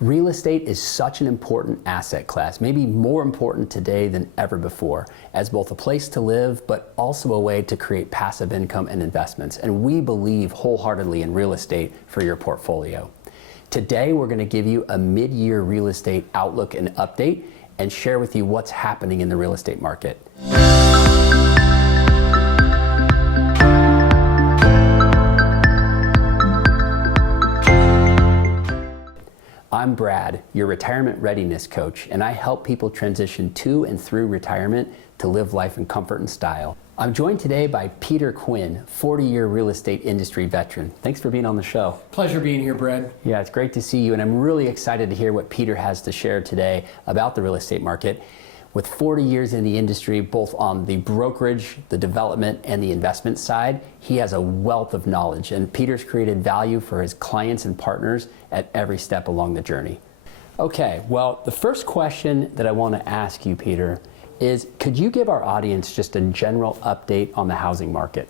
Real estate is such an important asset class, maybe more important today than ever before, as both a place to live, but also a way to create passive income and investments. And we believe wholeheartedly in real estate for your portfolio. Today, we're going to give you a mid-year real estate outlook and update and share with you what's happening in the real estate market. I'm Brad, your retirement readiness coach, and I help people transition to and through retirement to live life in comfort and style. I'm joined today by Peter Quinn, 40-year real estate industry veteran. Thanks for being on the show. Pleasure being here, Brad. Yeah, it's great to see you, and I'm really excited to hear what Peter has to share today about the real estate market. With 40 years in the industry, both on the brokerage, the development, and the investment side, he has a wealth of knowledge, and Peter's created value for his clients and partners at every step along the journey. Okay, well, the first question that I want to ask you, Peter, is could you give our audience just a general update on the housing market?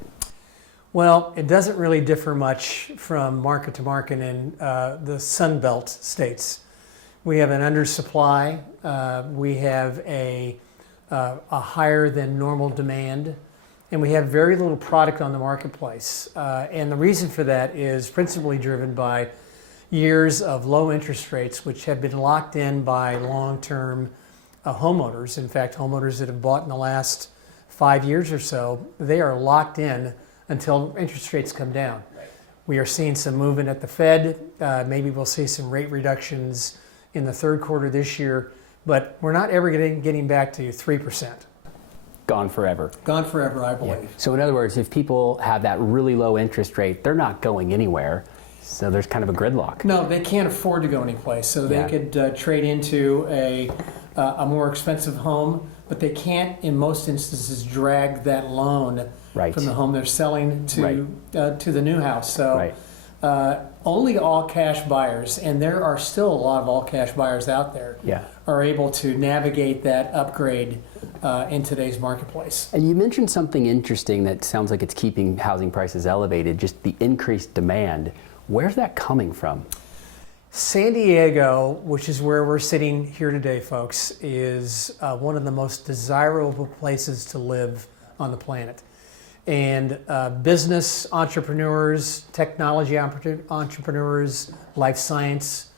Well, it doesn't really differ much from market to market in the Sun Belt states. We have an undersupply. We have a higher than normal demand, and we have very little product on the marketplace. And the reason for that is principally driven by years of low interest rates, which have been locked in by long-term homeowners. In fact, homeowners that have bought in the last 5 years or so, they are locked in until interest rates come down. We are seeing some movement at the Fed. Maybe we'll see some rate reductions in the third quarter this year, but we're not ever getting back to 3%. Gone forever. Gone forever, I believe. Yeah. So in other words, if people have that really low interest rate, they're not going anywhere. So there's kind of a gridlock. No, they can't afford to go anyplace. So they could trade into a more expensive home, but they can't, in most instances, drag that loan from the home they're selling to the new house. So only all cash buyers, and there are still a lot of all cash buyers out there, are able to navigate that upgrade in today's marketplace. And you mentioned something interesting that sounds like it's keeping housing prices elevated, just the increased demand. Where's that coming from? San Diego, which is where we're sitting here today, folks, is one of the most desirable places to live on the planet. And business entrepreneurs, technology entrepreneurs, life science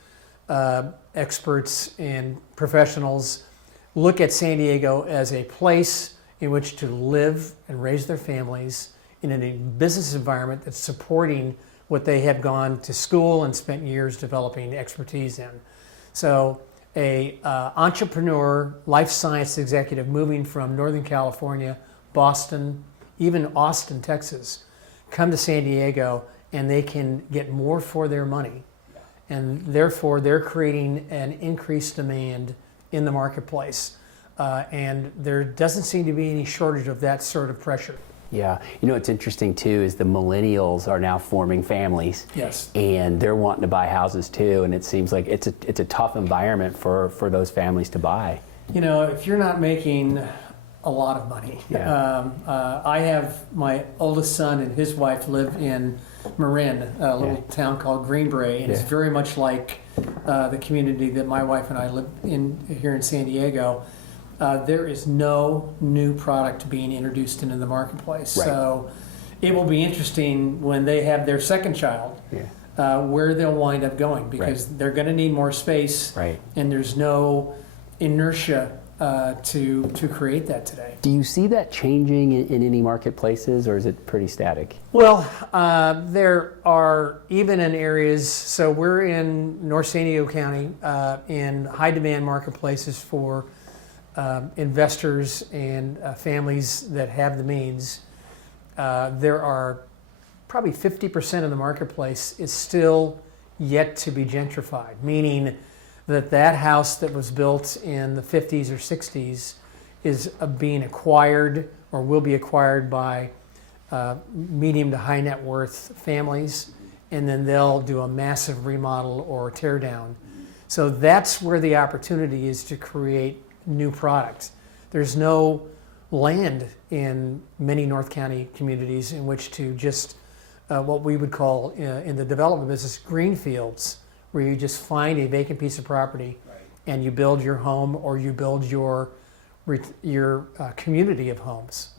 experts and professionals look at San Diego as a place in which to live and raise their families in a business environment that's supporting what they have gone to school and spent years developing expertise in. So a entrepreneur, life science executive moving from Northern California, Boston, even Austin, Texas, come to San Diego and they can get more for their money. And therefore they're creating an increased demand in the marketplace. And there doesn't seem to be any shortage of that sort of pressure. Yeah, you know what's interesting too is the millennials are now forming families. Yes. And they're wanting to buy houses too, and it seems like it's a tough environment for those families to buy. You know, if you're not making a lot of money. I have my oldest son and his wife live in Marin, a little town called Greenbrae, and it's very much like the community that my wife and I live in here in San Diego. There is no new product being introduced into the marketplace. So it will be interesting when they have their second child, where they'll wind up going, because they're going to need more space, and there's no inertia to create that today. Do you see that changing in any marketplaces, or is it pretty static? Well, there are, even in areas, so we're in North San Diego County, in high demand marketplaces for investors and families that have the means. There are probably 50% of the marketplace is still yet to be gentrified, meaning that house that was built in the 50s or 60s is being acquired or will be acquired by medium to high net worth families, and then they'll do a massive remodel or tear down. So that's where the opportunity is to create new products. There's no land in many North County communities in which to just what we would call in the development business greenfields, where you just find a vacant piece of property and you build your home or you build your community of homes.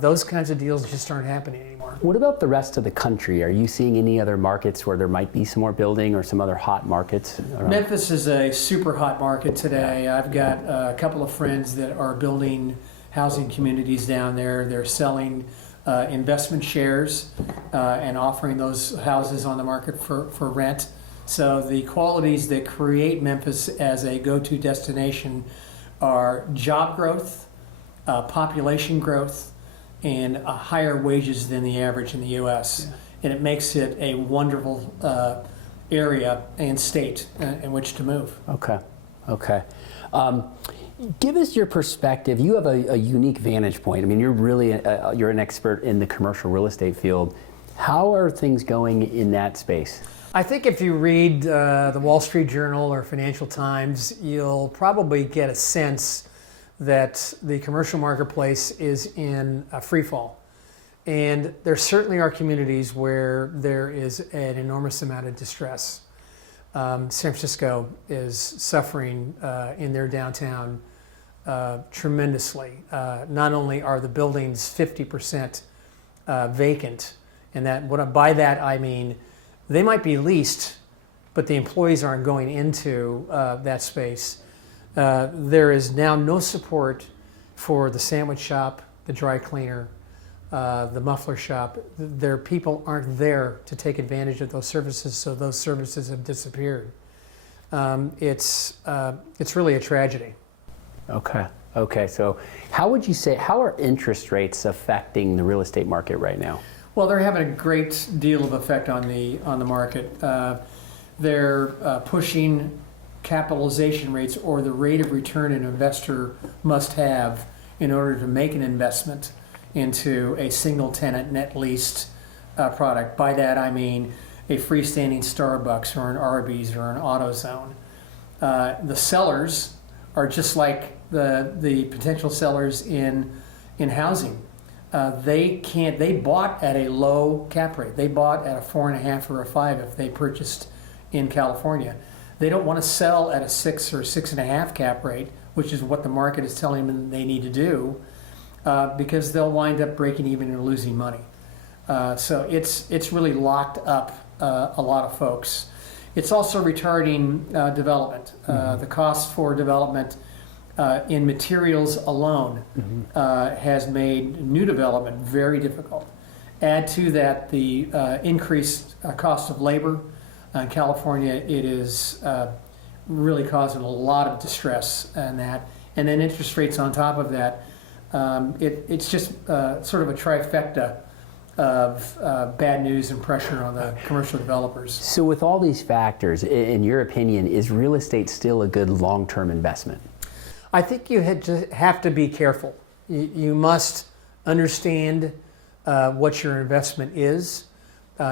Those kinds of deals just aren't happening anymore. What about the rest of the country? Are you seeing any other markets where there might be some more building or some other hot markets around? Memphis is a super hot market today. I've got a couple of friends that are building housing communities down there. They're selling investment shares and offering those houses on the market for rent. So the qualities that create Memphis as a go-to destination are job growth, population growth, and higher wages than the average in the U.S. And it makes it a wonderful area and state in which to move. Okay. Give us your perspective. You have a unique vantage point. I mean, you're really you're an expert in the commercial real estate field. How are things going in that space? I think if you read the Wall Street Journal or Financial Times, you'll probably get a sense that the commercial marketplace is in a free fall. And there certainly are communities where there is an enormous amount of distress. San Francisco is suffering in their downtown tremendously. Not only are the buildings 50% vacant, and by that I mean they might be leased, but the employees aren't going into that space. There is now no support for the sandwich shop, the dry cleaner, the muffler shop. Their people aren't there to take advantage of those services, so those services have disappeared. It's really a tragedy. Okay. So how would you say, how are interest rates affecting the real estate market right now? Well, they're having a great deal of effect on the market. They're pushing capitalization rates, or the rate of return an investor must have in order to make an investment into a single tenant net leased product. By that I mean a freestanding Starbucks or an Arby's or an AutoZone. The sellers are just like the potential sellers in housing. They bought at a low cap rate. They bought at a 4.5 or a 5 if they purchased in California. They don't want to sell at a 6 or 6.5 cap rate, which is what the market is telling them they need to do, because they'll wind up breaking even or losing money. So it's really locked up a lot of folks. It's also retarding development. The cost for development in materials alone has made new development very difficult. Add to that the increased cost of labor. In California, it is really causing a lot of distress in that. And then interest rates on top of that. It's just sort of a trifecta of bad news and pressure on the commercial developers. So with all these factors, in your opinion, is real estate still a good long-term investment? I think you have to be careful. You must understand what your investment is.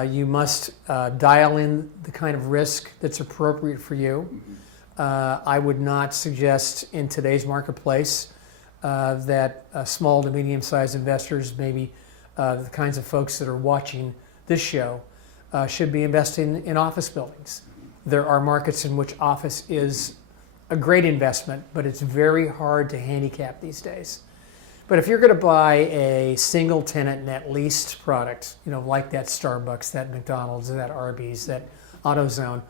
You must dial in the kind of risk that's appropriate for you. I would not suggest in today's marketplace that small to medium-sized investors, maybe the kinds of folks that are watching this show, should be investing in office buildings. There are markets in which office is a great investment, but it's very hard to handicap these days. But if you're going to buy a single tenant net leased product, like that Starbucks, that McDonald's, that Arby's, that AutoZone,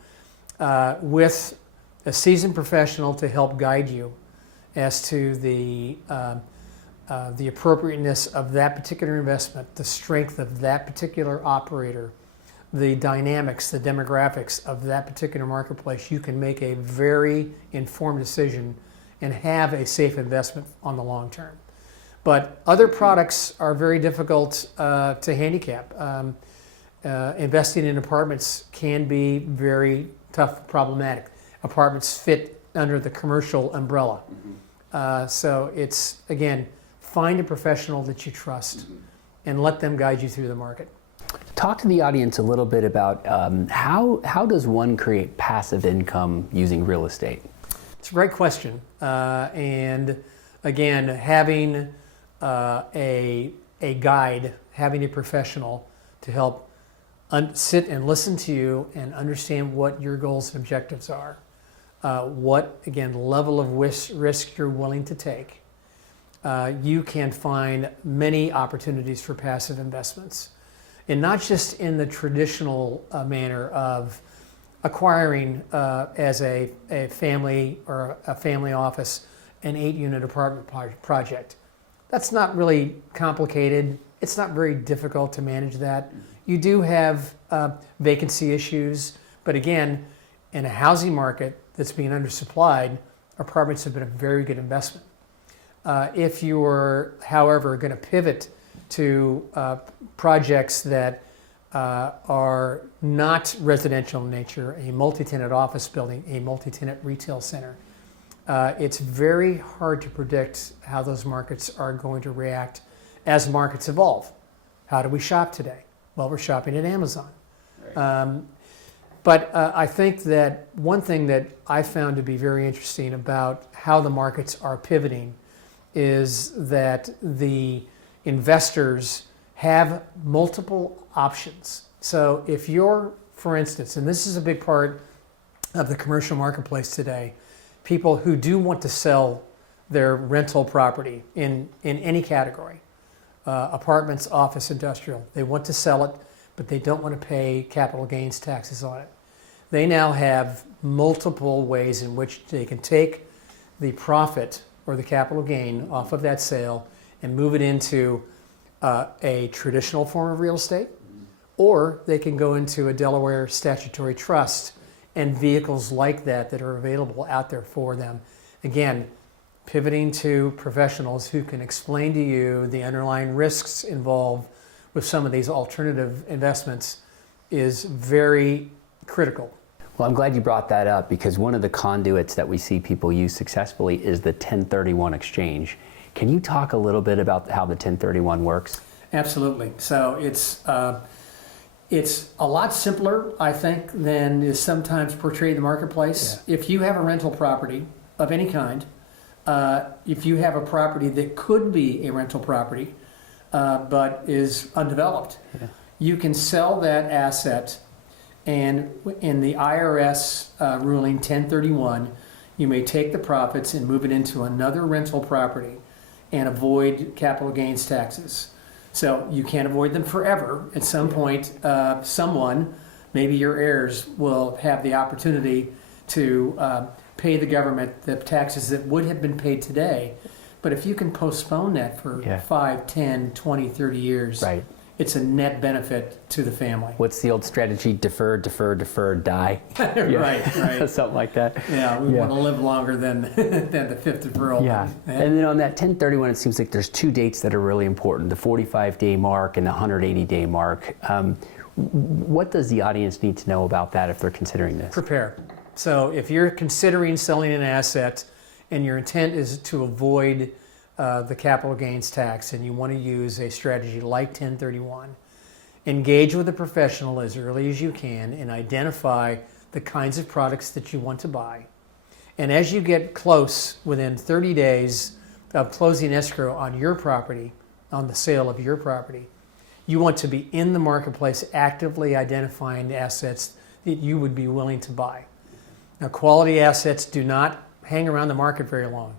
with a seasoned professional to help guide you as to the appropriateness of that particular investment, the strength of that particular operator, the dynamics, the demographics of that particular marketplace, you can make a very informed decision and have a safe investment on the long term. But other products are very difficult to handicap. Investing in apartments can be very tough, problematic. Apartments fit under the commercial umbrella. So it's, again, find a professional that you trust and let them guide you through the market. Talk to the audience a little bit about how does one create passive income using real estate? It's a great question. And again, having a guide, having a professional to help sit and listen to you and understand what your goals and objectives are. What, again, level of risk you're willing to take. You can find many opportunities for passive investments. And not just in the traditional manner of acquiring as a family or a family office an 8-unit apartment project. That's not really complicated. It's not very difficult to manage that. You do have vacancy issues, but again, in a housing market that's being undersupplied, apartments have been a very good investment. If you're, however, going to pivot to projects that are not residential in nature, a multi-tenant office building, a multi-tenant retail center, it's very hard to predict how those markets are going to react as markets evolve. How do we shop today? Well, we're shopping at Amazon. Right. But I think that one thing that I found to be very interesting about how the markets are pivoting is that the investors have multiple options. So if you're, for instance, and this is a big part of the commercial marketplace today, people who do want to sell their rental property in any category, apartments, office, industrial, they want to sell it, but they don't want to pay capital gains taxes on it. They now have multiple ways in which they can take the profit or the capital gain off of that sale and move it into a traditional form of real estate, or they can go into a Delaware statutory trust and vehicles like that that are available out there for them. Again, pivoting to professionals who can explain to you the underlying risks involved with some of these alternative investments is very critical. Well, I'm glad you brought that up, because one of the conduits that we see people use successfully is the 1031 exchange. Can you talk a little bit about how the 1031 works? Absolutely. So it's a lot simpler, I think, than is sometimes portrayed in the marketplace. Yeah. If you have a rental property of any kind, if you have a property that could be a rental property but is undeveloped, yeah, you can sell that asset, and in the IRS ruling 1031, you may take the profits and move it into another rental property and avoid capital gains taxes. So you can't avoid them forever. At some point, someone, maybe your heirs, will have the opportunity to pay the government the taxes that would have been paid today. But if you can postpone that for 5, 10, 20, 30 years, right, it's a net benefit to the family. What's the old strategy? Defer, defer, defer, die. Right. Something like that. Yeah, we want to live longer than the fifth deferral. Yeah. And then on that 1031, it seems like there's two dates that are really important, the 45-day mark and the 180-day mark. What does the audience need to know about that if they're considering this? Prepare. So if you're considering selling an asset and your intent is to avoid the capital gains tax, and you want to use a strategy like 1031, engage with a professional as early as you can and identify the kinds of products that you want to buy. And as you get close, within 30 days of closing escrow on your property, on the sale of your property, you want to be in the marketplace actively identifying the assets that you would be willing to buy. Now, quality assets do not hang around the market very long.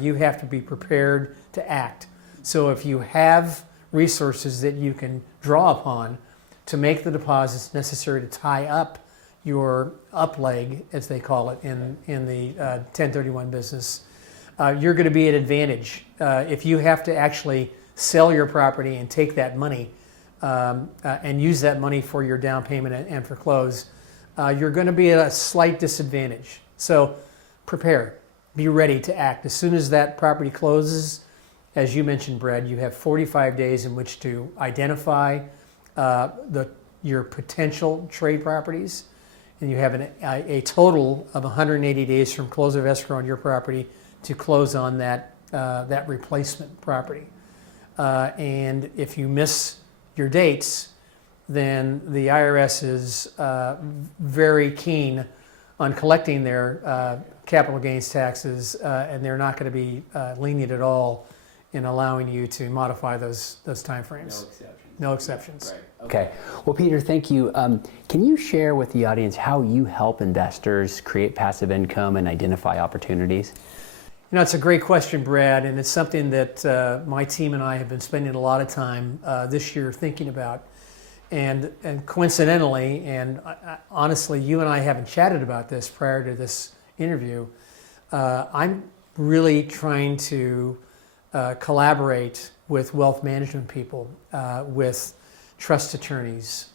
You have to be prepared to act. So if you have resources that you can draw upon to make the deposits necessary to tie up your up leg, as they call it in the 1031 business, you're going to be at advantage. If you have to actually sell your property and take that money and use that money for your down payment and for close, you're going to be at a slight disadvantage. So prepare. Be ready to act. As soon as that property closes, as you mentioned, Brad, you have 45 days in which to identify your potential trade properties, and you have a total of 180 days from close of escrow on your property to close on that replacement property. And if you miss your dates, then the IRS is very keen on collecting their capital gains taxes, and they're not going to be lenient at all in allowing you to modify those timeframes. No exceptions. no exceptions. Okay. Well, Peter, thank you. Can you share with the audience how you help investors create passive income and identify opportunities? You know, it's a great question, Brad, and it's something that my team and I have been spending a lot of time this year thinking about. And coincidentally, and honestly, you and I haven't chatted about this prior to this interview, I'm really trying to collaborate with wealth management people, with trust attorneys,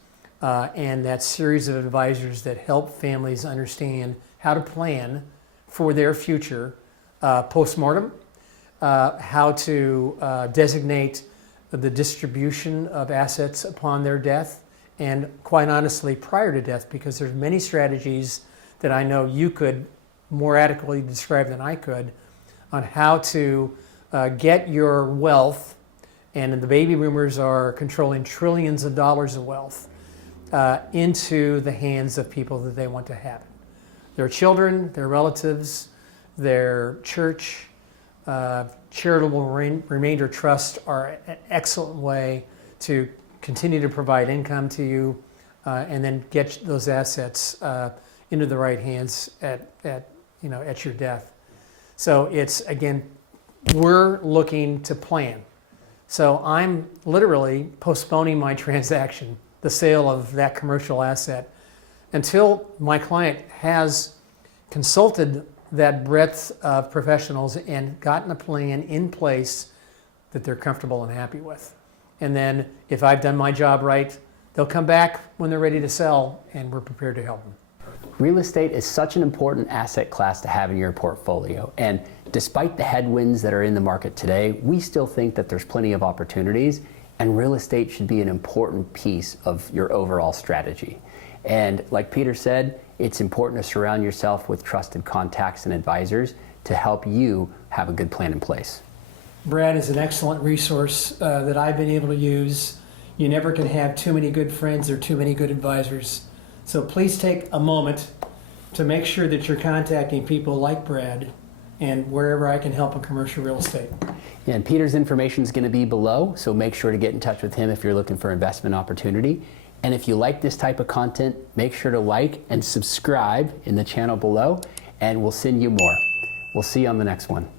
and that series of advisors that help families understand how to plan for their future post-mortem, how to designate the distribution of assets upon their death, and quite honestly, prior to death, because there's many strategies that I know you could more adequately describe than I could on how to get your wealth, and the baby boomers are controlling trillions of dollars of wealth, into the hands of people that they want to have it. Their children, their relatives, their church, charitable remainder trust are an excellent way to continue to provide income to you, and then get those assets into the right hands at your death. So it's, again, we're looking to plan. So I'm literally postponing my transaction, the sale of that commercial asset, until my client has consulted that breadth of professionals and gotten a plan in place that they're comfortable and happy with. And then if I've done my job right, they'll come back when they're ready to sell, and we're prepared to help them. Real estate is such an important asset class to have in your portfolio. And despite the headwinds that are in the market today, we still think that there's plenty of opportunities, and real estate should be an important piece of your overall strategy. And like Peter said, it's important to surround yourself with trusted contacts and advisors to help you have a good plan in place. Brad is an excellent resource that I've been able to use. You never can have too many good friends or too many good advisors. So please take a moment to make sure that you're contacting people like Brad and wherever I can help in commercial real estate. Yeah, and Peter's information is going to be below, so make sure to get in touch with him if you're looking for investment opportunity. And if you like this type of content, make sure to like and subscribe in the channel below, and we'll send you more. We'll see you on the next one.